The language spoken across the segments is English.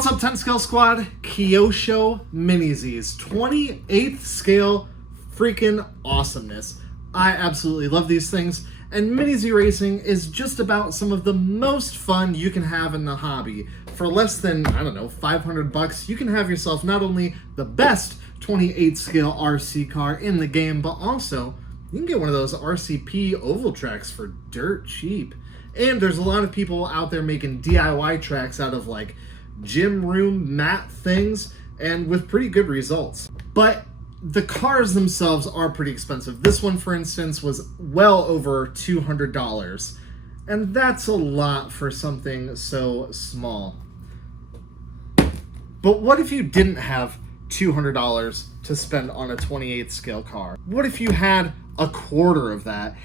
What's up, 10 Scale Squad? Kyosho Mini Z's 28th scale freaking awesomeness. I absolutely love these things, and Mini Z racing is just about some of the most fun you can have in the hobby. For less than, I don't know, 500 bucks, you can have yourself not only the best 28 scale RC car in the game, but also you can get one of those RCP oval tracks for dirt cheap. And there's a lot of people out there making DIY tracks out of like gym room mat things, and with pretty good results. But the cars themselves are pretty expensive. This one, for instance, was well over $200, and that's a lot for something so small. But what if you didn't have $200 to spend on a 28 scale car? What if you had a quarter of that?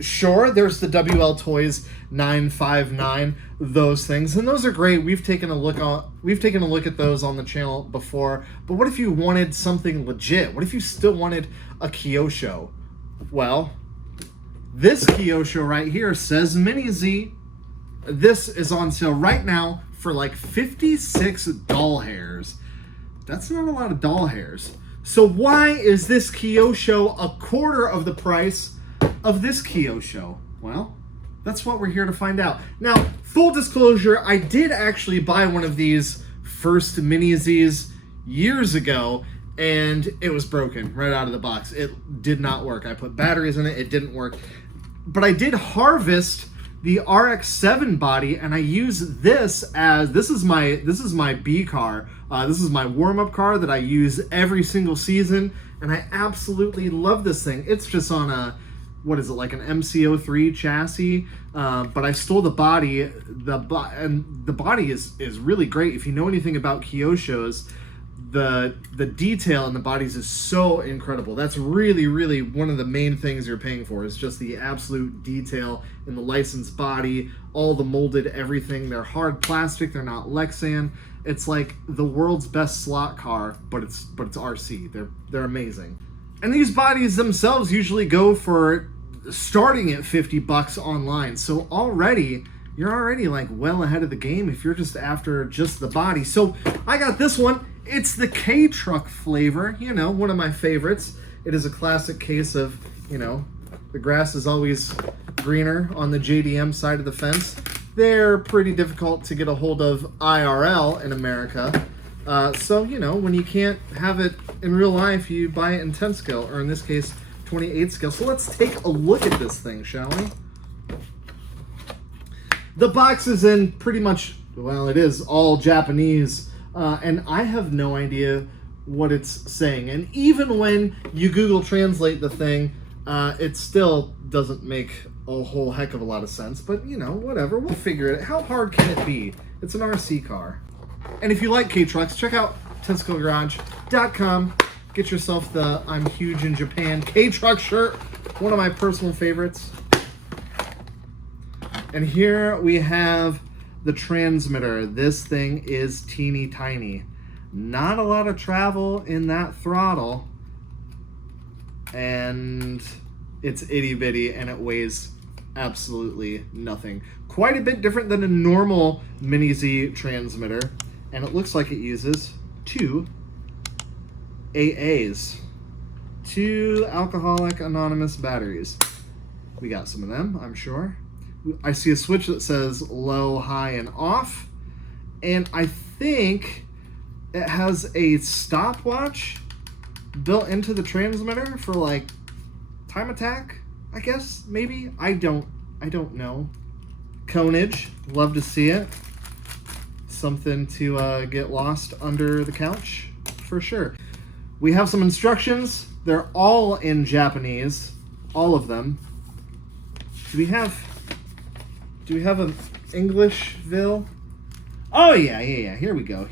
Sure, there's the WL Toys 959, those things, and those are great. We've taken a look at those on the channel before. But what if you wanted something legit? What if you still wanted a Kyosho? Well, this Kyosho right here says Mini Z. This is on sale right now for like 56 doll hairs. That's not a lot of doll hairs. So why is this Kyosho a quarter of the price of this Kyosho? Well, that's what we're here to find out. Now, full disclosure, I did actually buy one of these first Mini Z's years ago, and it was broken right out of the box. It did not work. I put batteries in it, it didn't work. But I did harvest the RX-7 body, and I use this as, this is my B car. This is my warm-up car that I use every single season, and I absolutely love this thing. It's just on a, what is it, like an MC03 chassis, but I stole the body. And the body is really great. If you know anything about Kyoshos, the detail in the bodies is so incredible. That's really one of the main things you're paying for, is just the absolute detail in the licensed body, all the molded everything. They're hard plastic, they're not Lexan. It's like the world's best slot car, but it's RC. They're amazing. And these bodies themselves usually go for starting at 50 bucks online. So you're already like well ahead of the game if you're just after just the body. So I got this one. It's the K-Truck flavor, you know, one of my favorites. It is a classic case of, you know, the grass is always greener on the JDM side of the fence. They're pretty difficult to get a hold of IRL in America. So, you know, when you can't have it in real life, you buy it in 10 scale, or in this case, 28 scale. So let's take a look at this thing, shall we? The box is in pretty much, well, it is all Japanese, and I have no idea what it's saying. And even when you Google Translate the thing, it still doesn't make a whole heck of a lot of sense. But, you know, whatever, we'll figure it out. How hard can it be? It's an RC car. And if you like K-Trucks, check out 10scalegarage.com. Get yourself the I'm Huge in Japan K-Truck shirt, one of my personal favorites. And here we have the transmitter. This thing is teeny tiny. Not a lot of travel in that throttle. And it's itty bitty, and it weighs absolutely nothing. Quite a bit different than a normal Mini Z transmitter. And it looks like it uses two AAs, 2 Alcoholic Anonymous batteries. We got some of them, I'm sure. I see a switch that says low, high, and off. And I think it has a stopwatch built into the transmitter for like time attack, I guess, maybe. I don't know. Conage, love to see it. Something to get lost under the couch, for sure. We have some instructions. They're all in Japanese, all of them. Do we have an Englishville? Oh yeah. Here we go.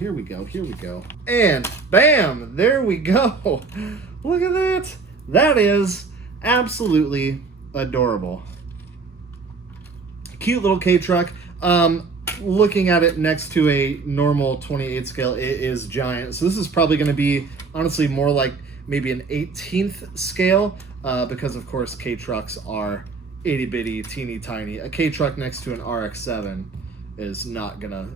And bam, there we go. Look at that. That is absolutely adorable. Cute little K-Truck. Looking at it next to a normal 28 scale, it is giant. So this is probably going to be, honestly, more like maybe an 18th scale, because of course K-Trucks are itty bitty, teeny tiny. A K-Truck next to an RX-7 is not gonna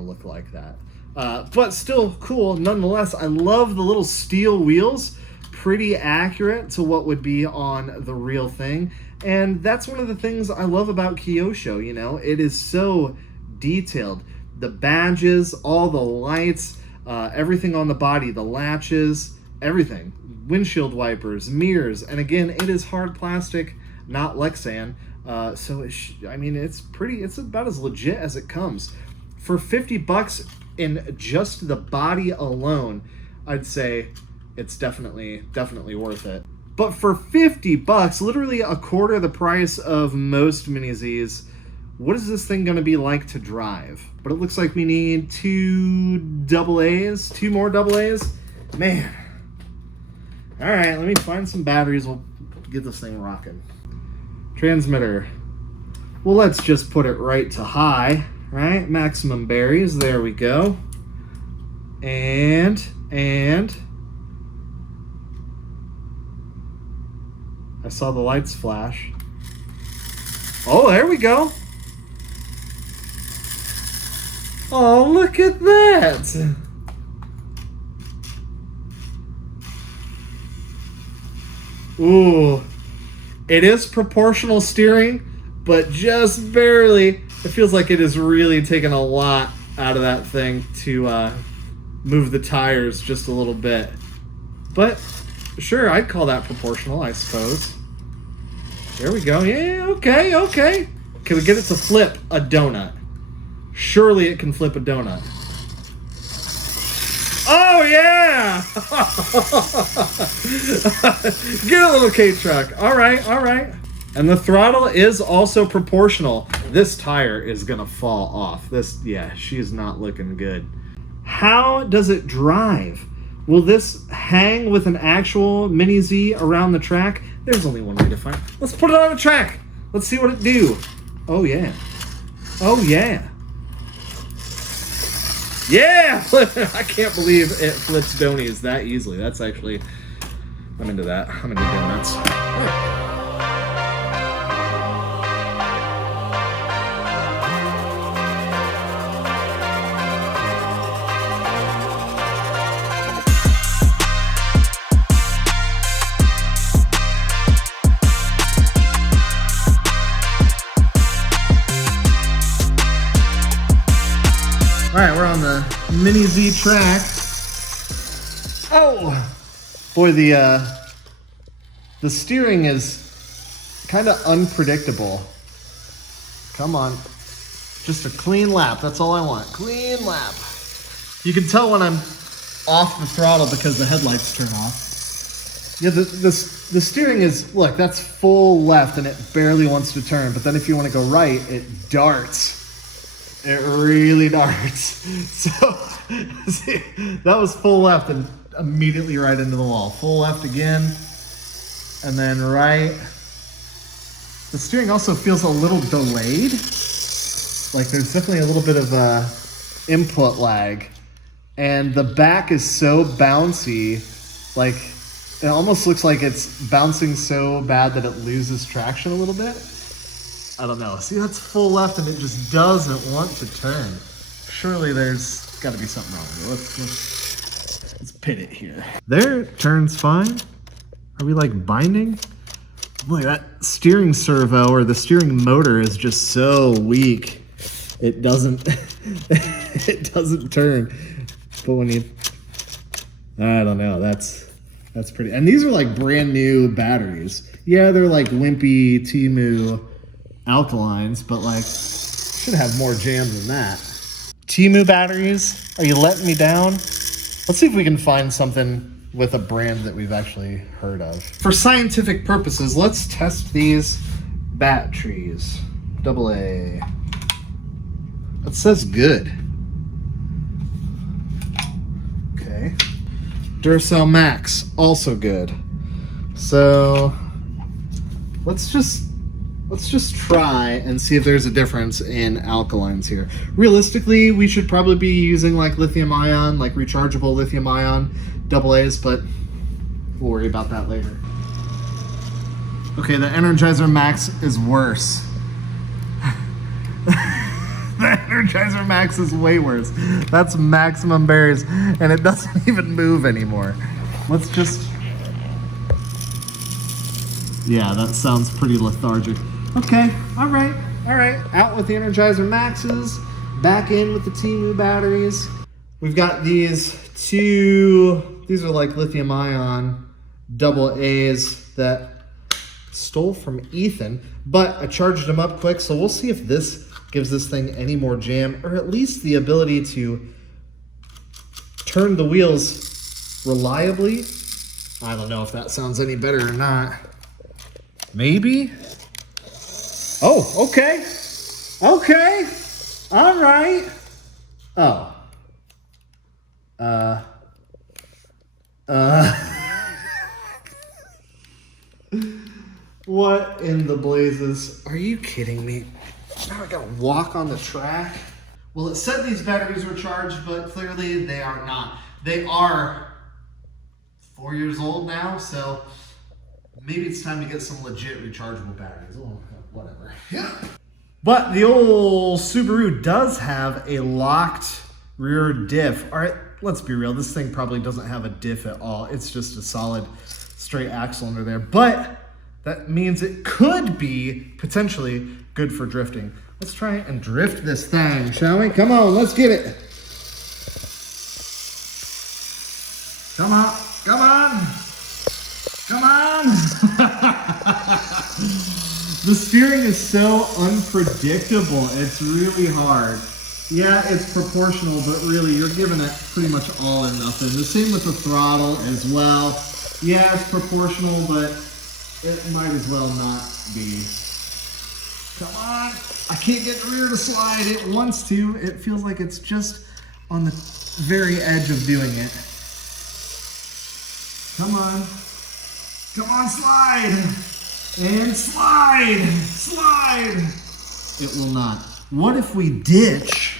look like that. but still cool nonetheless. I love the little steel wheels, pretty accurate to what would be on the real thing. And that's one of the things I love about Kyosho, you know, it is so detailed. The badges, all the lights, everything on the body, the latches, everything. Windshield wipers, mirrors, and again, it is hard plastic, not Lexan. So I mean, it's about as legit as it comes. For $50 in just the body alone, I'd say it's definitely worth it. But for $50, literally a quarter the price of most Mini Zs, what is this thing going to be like to drive? But it looks like we need two more double A's. Man. All right, let me find some batteries. We'll get this thing rocking. Transmitter. Well, let's just put it right to high, right? Maximum berries. There we go. And I saw the lights flash. Oh, there we go. Oh, look at that. Ooh. It is proportional steering, but just barely. It feels like it is really taking a lot out of that thing to move the tires just a little bit. But sure, I'd call that proportional, I suppose. There we go. Yeah, okay. Can we get it to flip a donut? Surely it can flip a donut. Oh, yeah! Get a little K-Truck. All right. And the throttle is also proportional. This tire is going to fall off. She is not looking good. How does it drive? Will this hang with an actual Mini Z around the track? There's only one way to find it. Let's put it on the track. Let's see what it do. Oh, yeah. Yeah! I can't believe it flips donies that easily. That's actually... I'm into that. I'm into donuts. Alright, we're on the Mini Z track. Oh! Boy, the steering is kind of unpredictable. Come on. Just a clean lap. That's all I want. Clean lap. You can tell when I'm off the throttle because the headlights turn off. Yeah, the steering is, look, that's full left and it barely wants to turn. But then if you want to go right, it darts. It really darts. So, see, that was full left and immediately right into the wall. Full left again, and then right. The steering also feels a little delayed. Like there's definitely a little bit of input lag. And the back is so bouncy, like it almost looks like it's bouncing so bad that it loses traction a little bit. I don't know. See, that's full left and it just doesn't want to turn. Surely there's got to be something wrong with it. Let's pit it here. There, it turns fine. Are we like binding? Boy, that steering servo or the steering motor is just so weak. It doesn't, it doesn't turn. But when you, I don't know, that's pretty. And these are like brand new batteries. Yeah, they're like wimpy Temu alkalines, but like should have more jam than that. Temu batteries, are you letting me down? Let's see if we can find something with a brand that we've actually heard of. For scientific purposes, let's test these batteries. AA. It says good. Okay. Duracell Max, also good. So let's just try and see if there's a difference in alkalines here. Realistically, we should probably be using like lithium ion, like rechargeable lithium ion AA's, but we'll worry about that later. Okay, the Energizer Max is worse. The Energizer Max is way worse. That's maximum berries, and it doesn't even move anymore. Let's just... Yeah, that sounds pretty lethargic. Okay, all right. Out with the Energizer Maxes, back in with the Temu batteries. We've got these these are like lithium ion double A's that stole from Ethan, but I charged them up quick, so we'll see if this gives this thing any more jam, or at least the ability to turn the wheels reliably. I don't know if that sounds any better or not. Maybe? Oh, okay. Okay. All right. Oh. What in the blazes? Are you kidding me? Now I gotta walk on the track? Well, it said these batteries were charged, but clearly they are not. They are 4 years old now, so maybe it's time to get some legit rechargeable batteries. Oh, whatever. Yeah. But the old Subaru does have a locked rear diff. All right, let's be real. This thing probably doesn't have a diff at all. It's just a solid straight axle under there. But that means it could be potentially good for drifting. Let's try and drift this thing, shall we? Come on, let's get it. Come on, come on. Come on! The steering is so unpredictable, it's really hard. Yeah, it's proportional, but really you're giving it pretty much all or nothing. The same with the throttle as well. Yeah, it's proportional, but it might as well not be. Come on! I can't get the rear to slide. It wants to. It feels like it's just on the very edge of doing it. Come on. Come on, slide! And slide! Slide! It will not. What if we ditch?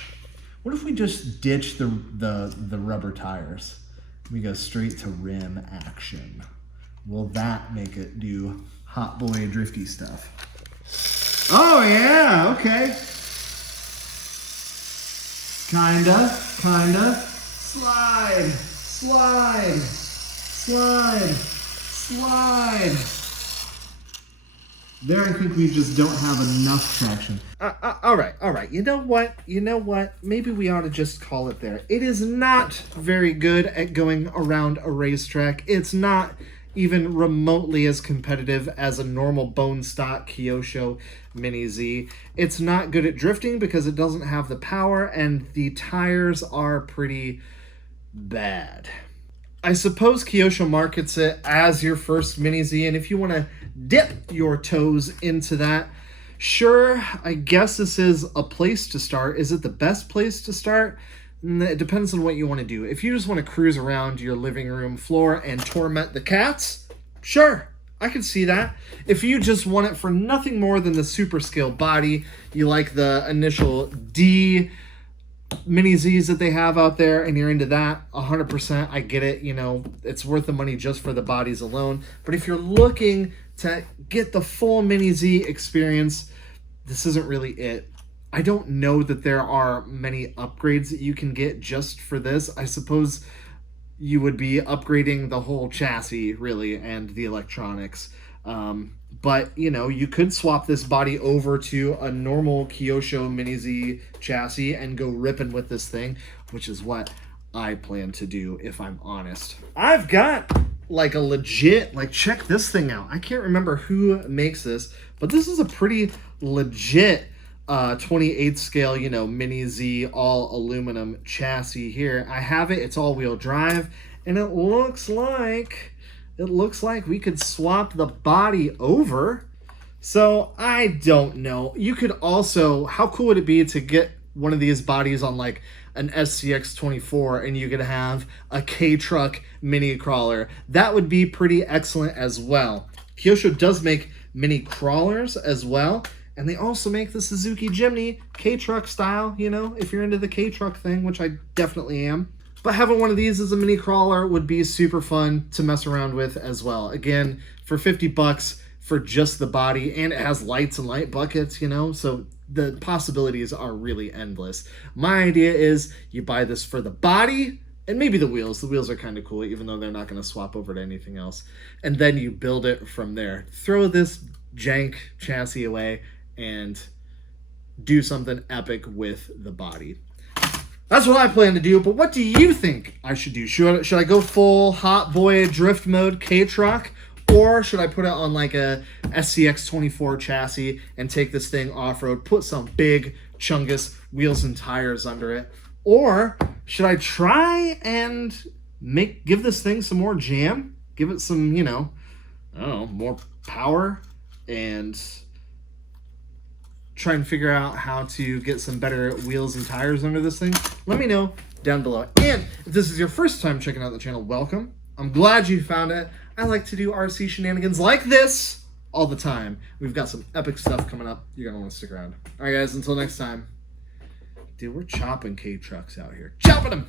What if we just ditch the rubber tires? We go straight to rim action. Will that make it do hot boy drifty stuff? Oh yeah, okay. Kinda. Slide, slide, slide. Slide. There, I think we just don't have enough traction. All right. You know what? Maybe we ought to just call it there. It is not very good at going around a racetrack. It's not even remotely as competitive as a normal bone stock Kyosho Mini Z. It's not good at drifting because it doesn't have the power, and the tires are pretty bad. I suppose Kyosho markets it as your first Mini Z, and if you want to dip your toes into that, sure, I guess this is a place to start. Is it the best place to start? It depends on what you want to do. If you just want to cruise around your living room floor and torment the cats, sure, I can see that. If you just want it for nothing more than the super scale body, you like the initial D Mini Zs that they have out there, and you're into that, 100%, I get it. You know, it's worth the money just for the bodies alone. But if you're looking to get the full Mini Z experience, this isn't really it. I don't know that there are many upgrades that you can get just for this. I suppose you would be upgrading the whole chassis, really, and the electronics. But, you know, you could swap this body over to a normal Kyosho Mini Z chassis and go ripping with this thing, which is what I plan to do, if I'm honest. I've got, like, a legit, like, check this thing out. I can't remember who makes this, but this is a pretty legit 28 scale, you know, Mini Z all aluminum chassis here. I have it. It's all-wheel drive, and it looks like we could swap the body over. So I don't know. You could also, how cool would it be to get one of these bodies on like an SCX24 and you could have a K-Truck mini crawler? That would be pretty excellent as well. Kyosho does make mini crawlers as well. And they also make the Suzuki Jimny K-Truck style, you know, if you're into the K-Truck thing, which I definitely am. But having one of these as a mini crawler would be super fun to mess around with as well. Again, for $50 for just the body, and it has lights and light buckets, you know, so the possibilities are really endless. My idea is you buy this for the body and maybe the wheels. The wheels are kind of cool, even though they're not going to swap over to anything else. And then you build it from there. Throw this jank chassis away and do something epic with the body. That's what I plan to do, but what do you think I should do? Should I go full Hot Boy drift mode K-Truck? Or should I put it on like a SCX-24 chassis and take this thing off-road, put some big chungus wheels and tires under it? Or should I try and give this thing some more jam? Give it some, I don't know, more power and try and figure out how to get some better wheels and tires under this thing? Let me know down below. And if this is your first time checking out the channel, welcome. I'm glad you found it. I like to do RC shenanigans like this all the time. We've got some epic stuff coming up. You're going to want to stick around. All right, guys, until next time. Dude, we're chopping K-Trucks out here. Chopping them!